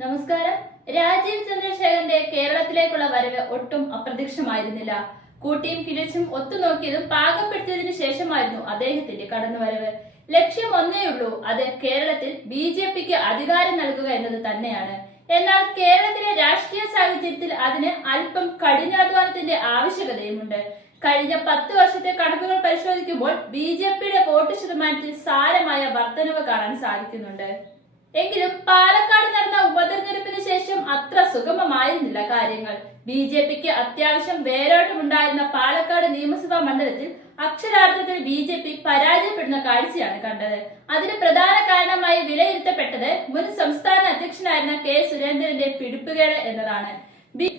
നമസ്കാരം. രാജീവ് ചന്ദ്രശേഖരന്റെ കേരളത്തിലേക്കുള്ള വരവ് ഒട്ടും അപ്രത്യക്ഷമായിരുന്നില്ല. കൂട്ടിയും കിഴിച്ചും ഒത്തുനോക്കിയതും പാകപ്പെടുത്തിയതിനു ശേഷമായിരുന്നു അദ്ദേഹത്തിന്റെ കടന്നുവരവ്. ലക്ഷ്യം ഒന്നേ ഉള്ളൂ അത് കേരളത്തിൽ ബി ജെ പിക്ക് അധികാരം നൽകുക എന്നത് തന്നെയാണ്. എന്നാൽ കേരളത്തിലെ രാഷ്ട്രീയ സാഹചര്യത്തിൽ അതിന് അല്പം കഠിനാധ്വാനത്തിന്റെ ആവശ്യകതയുമുണ്ട്. കഴിഞ്ഞ പത്ത് വർഷത്തെ കണക്കുകൾ പരിശോധിക്കുമ്പോൾ ബി ജെ പിയുടെ വോട്ട് ശതമാനത്തിൽ സാരമായ വർധനവ് കാണാൻ സാധിക്കുന്നുണ്ട്. എങ്കിലും പാലക്കാട് നടന്ന ഉപതെരഞ്ഞെടുപ്പിന് ശേഷം അത്ര സുഗമമായിരുന്നില്ല കാര്യങ്ങൾ. ബി ജെ പിക്ക് അത്യാവശ്യം വേരോട്ടമുണ്ടായിരുന്ന പാലക്കാട് നിയമസഭാ മണ്ഡലത്തിൽ അക്ഷരാർത്ഥത്തിൽ ബി ജെ പി പരാജയപ്പെടുന്ന കാഴ്ചയാണ് കണ്ടത്. അതിന് പ്രധാന കാരണമായി വിലയിരുത്തപ്പെട്ടത് മുൻ സംസ്ഥാന അധ്യക്ഷനായിരുന്ന കെ സുരേന്ദ്രന്റെ പിടിപ്പുകേട് എന്നതാണ്.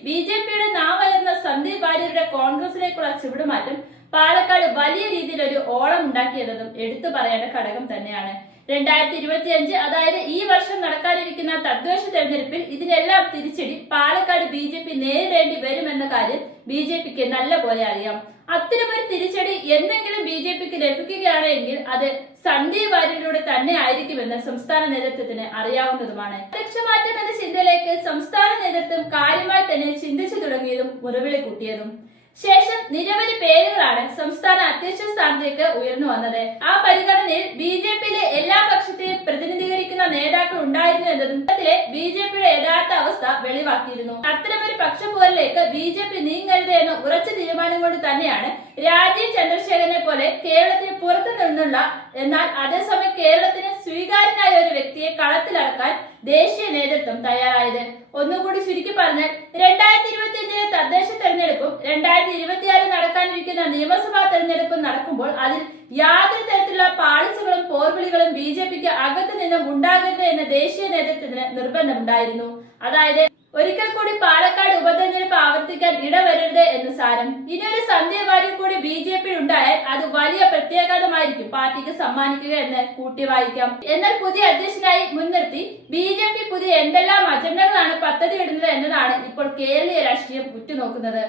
ബി ജെ പിയുടെ നാമകർന്ന സന്ദീപ് വാര്യരുടെ കോൺഗ്രസിലേക്കുള്ള ചുവടുമാറ്റം പാലക്കാട് വലിയ രീതിയിൽ ഒരു ഓളം ഉണ്ടാക്കിയതെന്നും എടുത്തു പറയേണ്ട ഘടകം തന്നെയാണ്. രണ്ടായിരത്തി ഇരുപത്തി അഞ്ച് അതായത് ഈ വർഷം നടക്കാനിരിക്കുന്ന തദ്ദേശ തെരഞ്ഞെടുപ്പിൽ ഇതിനെല്ലാം തിരിച്ചടി പാലക്കാട് ബി ജെ പി നേരിടേണ്ടി വരുമെന്ന കാര്യം ബി ജെ പിക്ക് നല്ല പോലെ അറിയാം. അത്തരമൊരു തിരിച്ചടി എന്തെങ്കിലും ബി ജെ പിക്ക് ലഭിക്കുകയാണെങ്കിൽ അത് സന്ദീപ് വാര്യരിലൂടെ തന്നെ ആയിരിക്കുമെന്ന് സംസ്ഥാന നേതൃത്വത്തിന് അറിയാവുന്നതുമാണ്. അധ്യക്ഷമാറ്റം എന്ന ചിന്തയിലേക്ക് സംസ്ഥാന നേതൃത്വം കാര്യമായി തന്നെ ചിന്തിച്ചു തുടങ്ങിയതും മുറവിളി കൂട്ടിയതും. ശേഷം നിരവധി പേരുകളാണ് സംസ്ഥാന അധ്യക്ഷ സ്ഥാനത്തേക്ക് ഉയർന്നു വന്നത്. ആ പരിഗണനയിൽ ബി ജെ പിയിലെ എല്ലാ പക്ഷത്തെയും പ്രതിനിധീകരിക്കുന്ന നേതാക്കൾ ഉണ്ടായിരുന്നു എന്നതും അതിലെ ബി ജെ പിയുടെ യഥാർത്ഥ അവസ്ഥ വെളിവാക്കിയിരുന്നു. അത്തരമൊരു പക്ഷപോരിലേക്ക് ബി ജെ പി നീങ്ങരുത് എന്ന ഉറച്ച തീരുമാനം കൊണ്ട് തന്നെയാണ് രാജീവ് ചന്ദ്രശേഖരനെ പോലെ കേരളത്തിന് പുറത്തു നിന്നുള്ള എന്നാൽ അതേസമയം കേരളത്തിന് സ്വീകാര്യനായ ഒരു വ്യക്തിയെ കളത്തിലിറക്കാൻ ദേശീയ നേതൃത്വം തയ്യാറായത്. ഒന്നുകൂടി ചുരുക്കി പറഞ്ഞാൽ രണ്ടായിരത്തി ഇരുപത്തി അഞ്ചിലെ തദ്ദേശ തെരഞ്ഞെടുപ്പും രണ്ടായിരത്തി ഇരുപത്തിയാറിൽ നടക്കാനിരിക്കുന്ന നിയമസഭാ തെരഞ്ഞെടുപ്പും നടക്കുമ്പോൾ അതിൽ യാതൊരു തരത്തിലുള്ള പാളിച്ചകളും പോർവിളികളും ബി ജെ പിക്ക് അകത്തു നിന്നും ഉണ്ടാകരുത് എന്ന ദേശീയ നേതൃത്വത്തിന് നിർബന്ധമുണ്ടായിരുന്നു. അതായത് ഒരിക്കൽ കൂടി പാലക്കാട് ഉപതെരഞ്ഞെടുപ്പ് ആവർത്തിക്കാൻ ഇടവരരുത് എന്ന് സാരം. ഇനിയൊരു സന്ധ്യവാര്യം കൂടി ബി ജെ പി ഉണ്ടായാൽ അത് വലിയ പ്രത്യാഘാതമായിരിക്കും പാർട്ടിക്ക് സമ്മാനിക്കുക എന്ന് കൂട്ടി വായിക്കാം എന്നാൽ പുതിയ അധ്യക്ഷനായി മുൻനിർത്തി ബി ജെ പി പുതിയ എന്തെല്ലാം അജണ്ടകളാണ് പദ്ധതി ഇടുന്നത് എന്നതാണ് ഇപ്പോൾ കേരളീയ രാഷ്ട്രീയം ഉറ്റുനോക്കുന്നത്.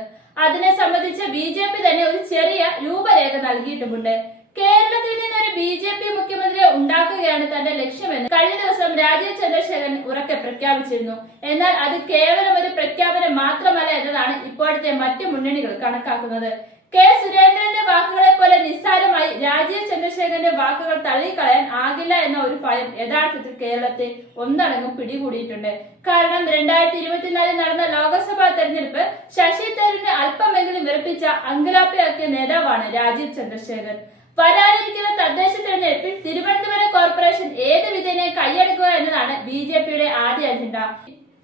അതിനെ സംബന്ധിച്ച് ബി ജെ പി തന്നെ ഒരു ചെറിയ രൂപരേഖ നൽകിയിട്ടുമുണ്ട്. കേരളത്തിൽ നിന്ന് ഒരു ബി ജെ പി മുഖ്യമന്ത്രിയെ ഉണ്ടാക്കുകയാണ് തന്റെ ലക്ഷ്യമെന്ന് കഴിഞ്ഞ ദിവസം രാജീവ് ചന്ദ്രശേഖരൻ ഉറക്കെ പ്രഖ്യാപിച്ചിരുന്നു. എന്നാൽ അത് കേവലം ഒരു പ്രഖ്യാപനം മാത്രമല്ല എന്നതാണ് ഇപ്പോഴത്തെ മറ്റു മുന്നണികൾ കണക്കാക്കുന്നത്. കെ സുരേന്ദ്രന്റെ വാക്കുകളെ പോലെ നിസ്സാരമായി രാജീവ് ചന്ദ്രശേഖരന്റെ വാക്കുകൾ തള്ളിക്കളയാൻ ആകില്ല എന്ന ഒരു ഭയം യഥാർത്ഥത്തിൽ കേരളത്തെ ഒന്നടങ്കം പിടികൂടിയിട്ടുണ്ട്. കാരണം രണ്ടായിരത്തി ഇരുപത്തിനാലിൽ നടന്ന ലോക്സഭാ തെരഞ്ഞെടുപ്പ് ശശി തരൂരിനെ അല്പമെങ്കിലും വിറപ്പിച്ച അങ്കലാപ്പിലാക്കിയ നേതാവാണ് രാജീവ് ചന്ദ്രശേഖർ വരാനിരിക്കുന്ന തദ്ദേശ തെരഞ്ഞെടുപ്പിൽ തിരുവനന്തപുരം കോർപ്പറേഷൻ ഏത് വിധേനെ കൈയടക്കുക എന്നതാണ് ബി ജെ പിയുടെ ആദ്യ അജണ്ട.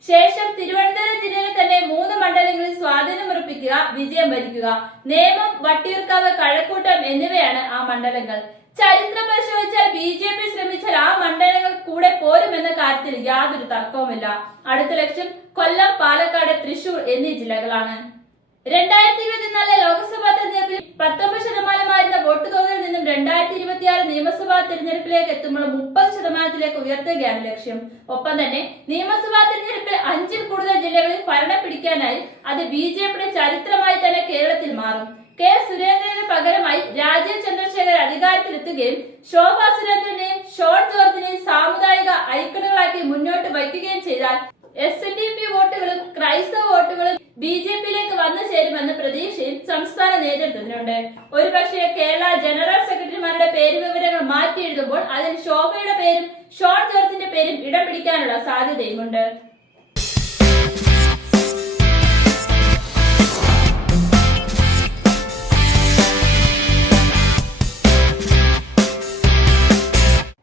ശേഷം തിരുവനന്തപുരം ജില്ലയിൽ തന്നെ മൂന്ന് മണ്ഡലങ്ങളിൽ സ്വാധീനം ഉറപ്പിക്കുക വിജയം വരിക്കുക. നേമം വട്ടിയൂർക്കാവ് കഴക്കൂട്ടം എന്നിവയാണ് ആ മണ്ഡലങ്ങൾ. ചരിത്രം പരിശോധിച്ചാൽ ബി ജെ പി ശ്രമിച്ചാൽ ആ മണ്ഡലങ്ങൾ കൂടെ പോരുമെന്ന കാര്യത്തിൽ യാതൊരു തർക്കവുമില്ല. അടുത്ത ലക്ഷ്യം കൊല്ലം പാലക്കാട് തൃശൂർ എന്നീ ജില്ലകളാണ്. രണ്ടായിരത്തി ഇരുപത്തിനാലിലെ ലോക്സഭാ തെരഞ്ഞെടുപ്പിൽ പത്തൊമ്പത് ശതമാനമായിരുന്ന വോട്ട് തോതിൽ നിന്നും രണ്ടായിരത്തി ഇരുപത്തിയാറ് നിയമസഭാ തെരഞ്ഞെടുപ്പിലേക്ക് എത്തുമ്പോൾ മുപ്പത് ശതമാനത്തിലേക്ക് ഉയർത്തുകയാണ് ലക്ഷ്യം. ഒപ്പം തന്നെ നിയമസഭാ തെരഞ്ഞെടുപ്പിൽ അഞ്ചിൽ കൂടുതൽ ജില്ലകളിൽ ഭരണം പിടിക്കാനായി അത് ബി ജെ പിയുടെ ചരിത്രമായി തന്നെ കേരളത്തിൽ മാറും. കെ സുരേന്ദ്രന് പകരമായി രാജീവ് ചന്ദ്രശേഖർ അധികാരത്തിലെത്തുകയും ശോഭാ സുരേന്ദ്രനെയും ഷോൺ ജോർജിനെയും സാമുദായിക ഐക്കണുകളാക്കി മുന്നോട്ട് വയ്ക്കുകയും ചെയ്താൽ എസ് എൻ ഡി പി വോട്ടുകളും ക്രൈസ്തവ വോട്ടുകളും ബി ജെ പിയിലേക്ക് വന്നു ചേരുമെന്ന പ്രതീക്ഷയും സംസ്ഥാന നേതൃത്വത്തിനുണ്ട്. ഒരുപക്ഷെ കേരള ജനറൽ സെക്രട്ടറിമാരുടെ പേര് വിവരങ്ങൾ മാറ്റി എഴുതുമ്പോൾ അതിൽ ശോഭയുടെ പേരും ഷോൺ ജോർജിന്റെ പേരും ഇടം പിടിക്കാനുള്ള സാധ്യതയുമുണ്ട്.